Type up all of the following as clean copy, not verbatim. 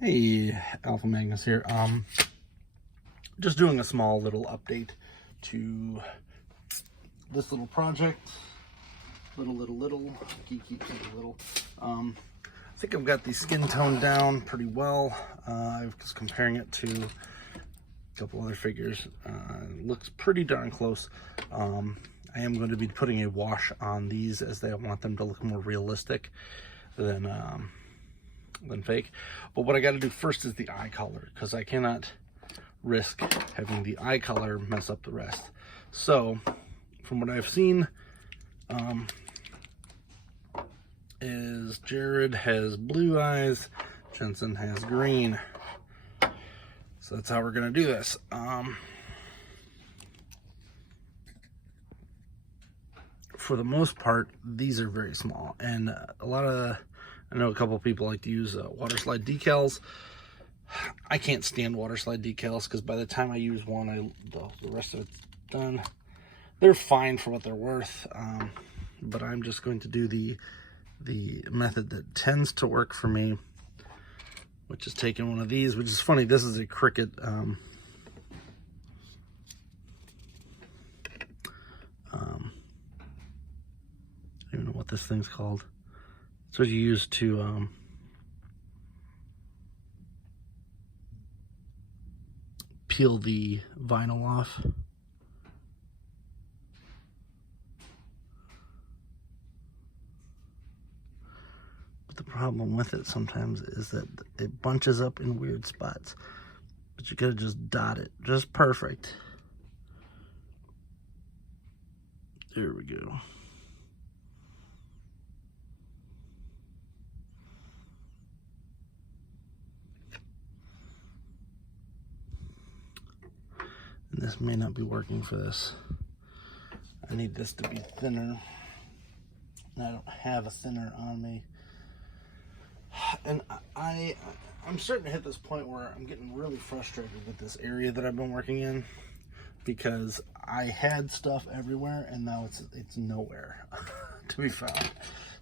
Hey, Alpha Magnus here. Just doing a small little update to this little project. Little. Keep little. I think I've got the skin tone down pretty well. I was comparing it to a couple other figures. It looks pretty darn close. I am going to be putting a wash on these as I want them to look more realistic than fake. But what I got to do first is the eye color, because I cannot risk having the eye color mess up the rest. So from what I've seen, is Jared has blue eyes, Jensen has green. So that's how we're gonna do this. For the most part, these are very small, and I know a couple of people like to use water slide decals. I can't stand water slide decals because by the time I use one, the rest of it's done. They're fine for what they're worth, but I'm just going to do the method that tends to work for me, which is taking one of these, which is funny. This is a Cricut I don't even know what this thing's called. It's what you use to peel the vinyl off. But the problem with it sometimes is that it bunches up in weird spots. But you gotta just dot it just perfect. There we go. And this may not be working for this. I need this to be thinner. And I don't have a thinner on me. And I'm starting to hit this point where I'm getting really frustrated with this area that I've been working in, because I had stuff everywhere and now it's nowhere to be found.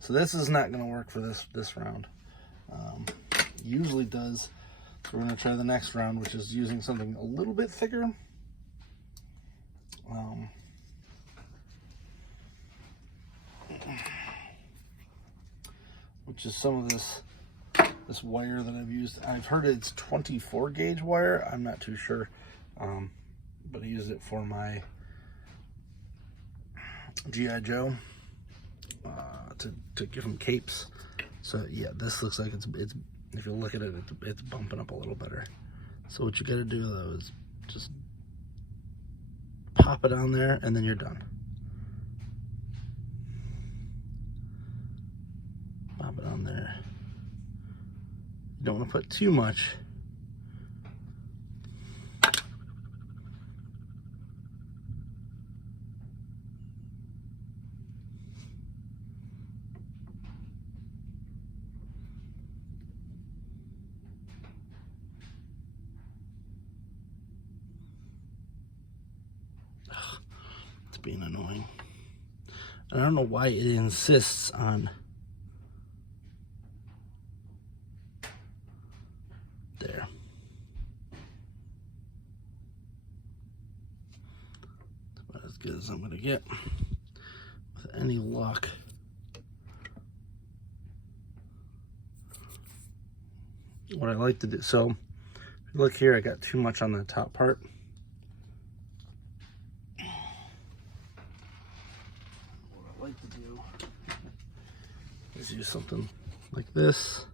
So this is not going to work for this round. Usually does. So we're going to try the next round, which is using something a little bit thicker. Which is some of this wire that I've used. I've heard it's 24 gauge wire. I'm not too sure, but I use it for my G.I. Joe to give him capes. So yeah, this looks like it's if you look at it, it's bumping up a little better. So what you got to do though is just pop it on there, and then you're done. Pop it on there. You don't want to put too much. Ugh, it's being annoying. I don't know why it insists on there. That's about as good as I'm gonna get with any luck. What I like to do, so if you look here, I got too much on the top part. What I like to do is use something like this.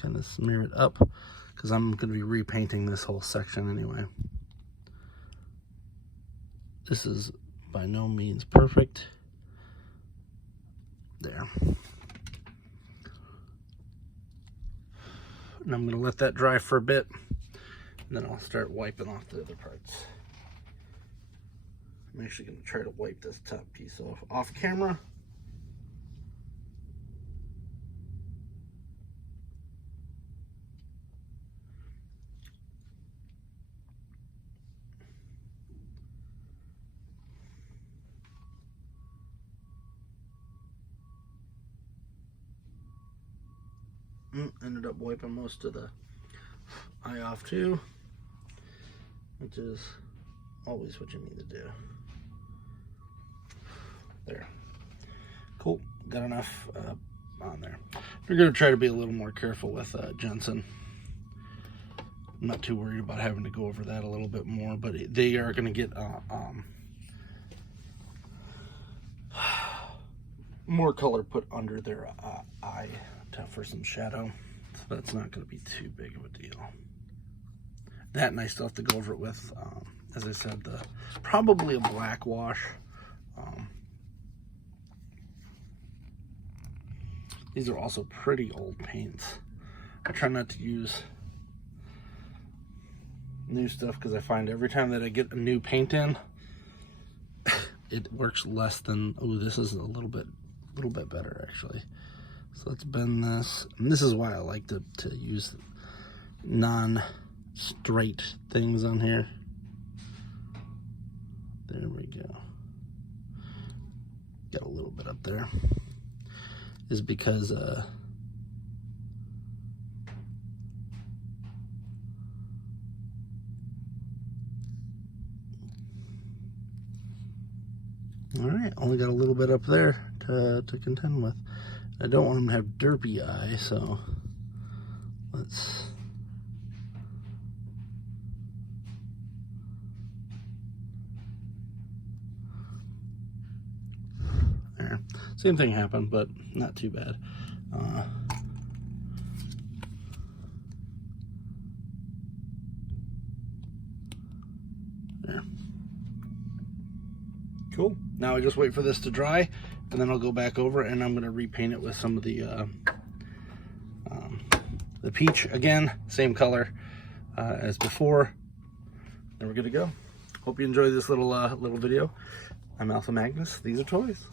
Kind of smear it up, because I'm going to be repainting this whole section anyway. This is by no means perfect. There. And I'm going to let that dry for a bit, and then I'll start wiping off the other parts. I'm actually going to try to wipe this top piece off camera. Ended up wiping most of the eye off too, which is always what you need to do. There. Cool. Got enough on there. We're going to try to be a little more careful with Jensen. I'm not too worried about having to go over that a little bit more, but they are going to get more color put under their eye for some shadow. So that's not going to be too big of a deal. That and I still have to go over it with, as I said, probably a black wash. These are also pretty old paints. I try not to use new stuff because I find every time that I get a new paint in, it works less than, oh, this is a little bit better actually. So let's bend this. And this is why I like to use non-straight things on here. There we go. Got a little bit up there. Is because all right, only got a little bit up there to contend with. I don't want them to have derpy eye, so let's there. Same thing happened, but not too bad. There. Cool. Now I just wait for this to dry, and then I'll go back over and I'm going to repaint it with some of the peach again, same color as before. Then we're good to go. Hope you enjoyed this little video. I'm Alpha Magnus. These are toys.